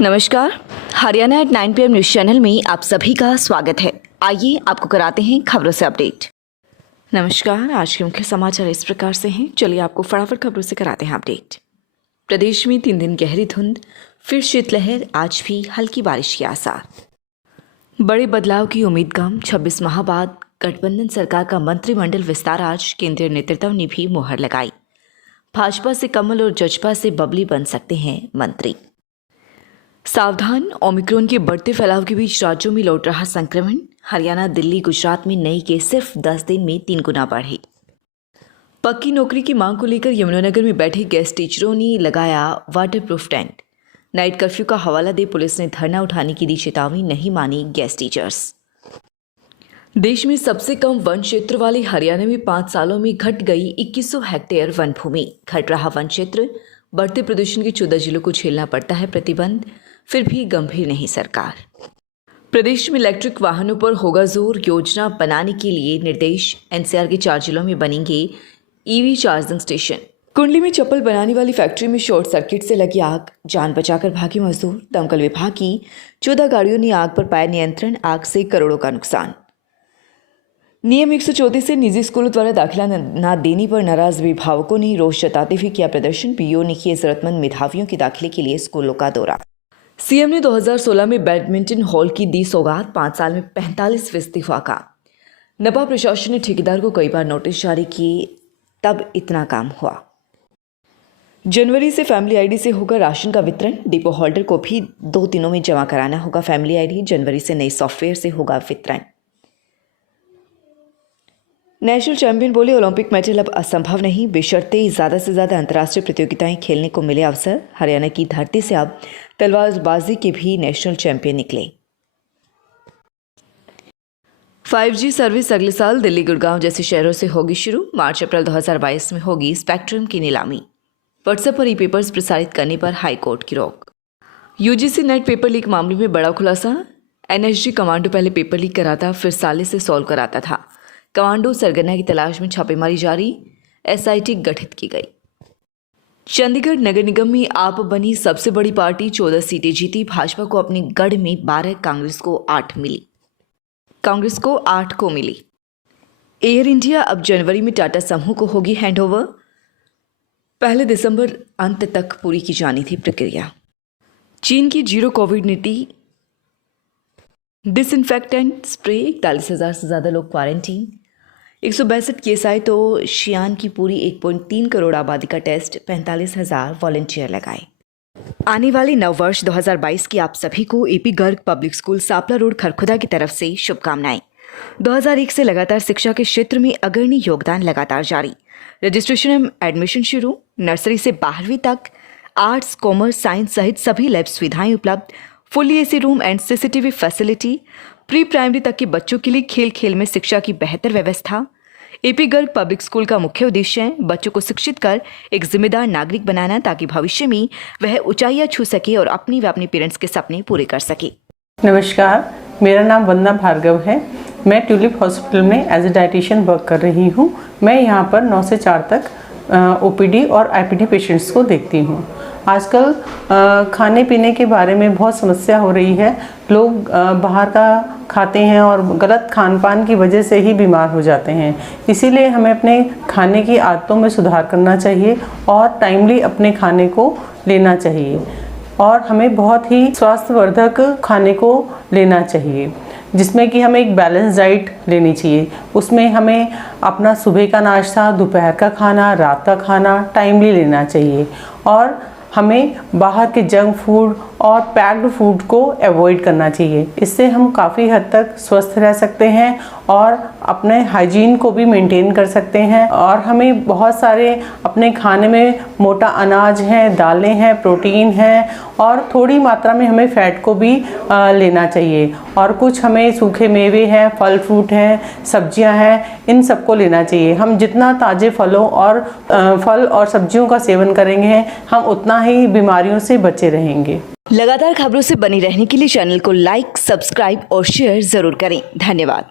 नमस्कार, Haryana at 9 PM news channel में आप सभी का स्वागत है। आइए आपको कराते हैं खबरों से अपडेट। नमस्कार, आज के मुख्य समाचार इस प्रकार से हैं। चलिए आपको फटाफट खबरों से कराते हैं अपडेट। प्रदेश में 3 दिन गहरी धुंध, फिर शीतलहर, आज भी हल्की बारिश के आसार। बड़े बदलाव की उम्मीद कम, 26 माह बाद गठबंधन सरकार का मंत्रिमंडल विस्तार। आज केंद्रीय नेतृत्व ने भी मुहर लगाई। भाजपा से कमल और जजपा से बबली बन सकते हैं मंत्री। सावधान, ओमिक्रॉन के बढ़ते फैलाव के बीच राज्यों में लौट रहा संक्रमण। हरियाणा, दिल्ली, गुजरात में नई केस सिर्फ 10 दिन में 3 गुना बढ़े। पक्की नौकरी की मांग को लेकर यमुनानगर में बैठे गेस्ट टीचरों ने लगाया वाटरप्रूफ टेंट। नाइट कर्फ्यू का हवाला दे पुलिस ने धरना उठाने की दी चेतावनी, नहीं मानी गेस्ट टीचर्स। देश में सबसे कम वन क्षेत्र वाले हरियाणा में 5 सालों में घट गई 2100 हेक्टेयर वन भूमि। घट रहा वन क्षेत्र, बढ़ते प्रदूषण के 14 जिलों को झेलना पड़ता है प्रतिबंध, फिर भी गंभीर नहीं सरकार। प्रदेश में इलेक्ट्रिक वाहनों पर होगा जोर, योजना बनाने के लिए निर्देश। एनसीआर के 4 जिलों में बनेंगे ईवी चार्जिंग स्टेशन। कुंडली में चप्पल बनाने वाली फैक्ट्री में शॉर्ट सर्किट से लगी आग, जान बचाकर भागे मजदूर। दमकल विभाग की 14 गाड़ियों ने आग पर पाया नियंत्रण, आग से करोड़ों का नुकसान। नियम 134 से निजी स्कूलों द्वारा दाखिला न देने पर नाराज अभिभावकों ने रोष जताते हुए किया प्रदर्शन। पीओ ने किए जरूरतमंद मेधावियों के दाखिले के लिए स्कूलों का दौरा। सीएम ने 2016 में बैडमिंटन हॉल की दी सौगात, 5 साल में 45% हुआ काम। नपा प्रशासन ने ठेकेदार को कई बार नोटिस जारी किए, तब इतना काम हुआ। जनवरी से फैमिली आईडी से होगा राशन का वितरण। डिपो होल्डर को भी 2 दिनों में जमा कराना होगा फैमिली आईडी। जनवरी से नए सॉफ्टवेयर से होगा वितरण। नेशनल चैंपियन बोले, ओलंपिक मेडल अब असंभव नहीं, बशर्ते ज़्यादा से ज़्यादा अंतर्राष्ट्रीय प्रतियोगिताएं खेलने को मिले अवसर। हरियाणा की धरती से अब तलवारबाजी के भी नेशनल चैंपियन निकले। 5G सर्विस अगले साल दिल्ली, गुड़गांव जैसे शहरों से होगी शुरू। मार्च अप्रैल 2022 में होगी स्पेक्ट्रम की नीलामी। व्हाट्सएप पर ई-पेपर्स प्रसारित करने पर हाईकोर्ट की रोक। यूजीसी नेट पेपर लीक मामले में बड़ा खुलासा। एनएसजी कमांडो पहले पेपर लीक कराता, फिर साले से सॉल्व कराता था। कमांडो सरगना की तलाश में छापेमारी जारी, एसआईटी गठित की गई। चंडीगढ़ नगर निगम में आप बनी सबसे बड़ी पार्टी, 14 सीटें जीती। भाजपा को अपने गढ़ में 12, कांग्रेस को 8 को मिली। एयर इंडिया अब जनवरी में टाटा समूह को होगी हैंडओवर। 1 दिसंबर अंत तक पूरी की जानी थी प्रक्रिया। चीन की जीरो कोविड नीति, डिसइंफेक्टेंट स्प्रे, 41,000 से ज़्यादा लोग क्वारंटीन। 162 केस आए तो शियान की पूरी 1.3 करोड़ आबादी का टेस्ट, 45,000 वॉलंटियर लगाए। आने वाले नववर्ष 2022 की आप सभी को AP Garg public school Sapla road Kharkhoda की तरफ से शुभकामनाएं। 2001 से लगातार शिक्षा के क्षेत्र में अग्रणी योगदान लगातार जारी। रजिस्ट्रेशन एवं एडमिशन शुरू। नर्सरी से 12वीं तक आर्ट्स, कॉमर्स, साइंस सहित सभी लैब सुविधाएं उपलब्ध। Fully AC room and CCTV facility. Pre primary तक के बच्चों के लिए खेल खेल में शिक्षा की बेहतर व्यवस्था। एपी गर्ग पब्लिक स्कूल का मुख्य उद्देश्य है बच्चों को शिक्षित कर एक जिम्मेदार नागरिक बनाना, ताकि भविष्य में वह ऊंचाइयां छू सके और अपनी व अपने पेरेंट्स के सपने पूरे कर सके। नमस्कार, मेरा नाम वंदना भार्गव है। मैं ट्यूलिप हॉस्पिटल में एज ए डाइटिशियन वर्क कर रही हूँ। मैं यहाँ पर 9 से 4 तक ओपीडी और आईपीडी पेशेंट्स को देखती हूँ। आजकल खाने पीने के बारे में बहुत समस्या हो रही है। लोग बाहर का खाते हैं और गलत खान पान की वजह से ही बीमार हो जाते हैं। इसीलिए हमें अपने खाने की आदतों में सुधार करना चाहिए और टाइमली अपने खाने को लेना चाहिए और हमें बहुत ही स्वास्थ्यवर्धक खाने को लेना चाहिए, जिसमें कि हमें एक बैलेंस डाइट लेनी चाहिए। उसमें हमें अपना सुबह का नाश्ता, दोपहर का खाना, रात का खाना टाइमली लेना चाहिए और हमें बाहर के जंक फूड और पैक्ड फूड को अवॉइड करना चाहिए। इससे हम काफ़ी हद तक स्वस्थ रह सकते हैं और अपने हाइजीन को भी मेंटेन कर सकते हैं। और हमें बहुत सारे अपने खाने में मोटा अनाज हैं, दालें हैं, प्रोटीन हैं और थोड़ी मात्रा में हमें फैट को भी लेना चाहिए। और कुछ हमें सूखे मेवे हैं, फल फ्रूट हैं, सब्जियां हैं, इन सबको लेना चाहिए। हम जितना ताज़े फलों और फल और सब्जियों का सेवन करेंगे, हम उतना ही बीमारियों से बचे रहेंगे। लगातार खबरों से बने रहने के लिए चैनल को लाइक, सब्सक्राइब और शेयर जरूर करें। धन्यवाद।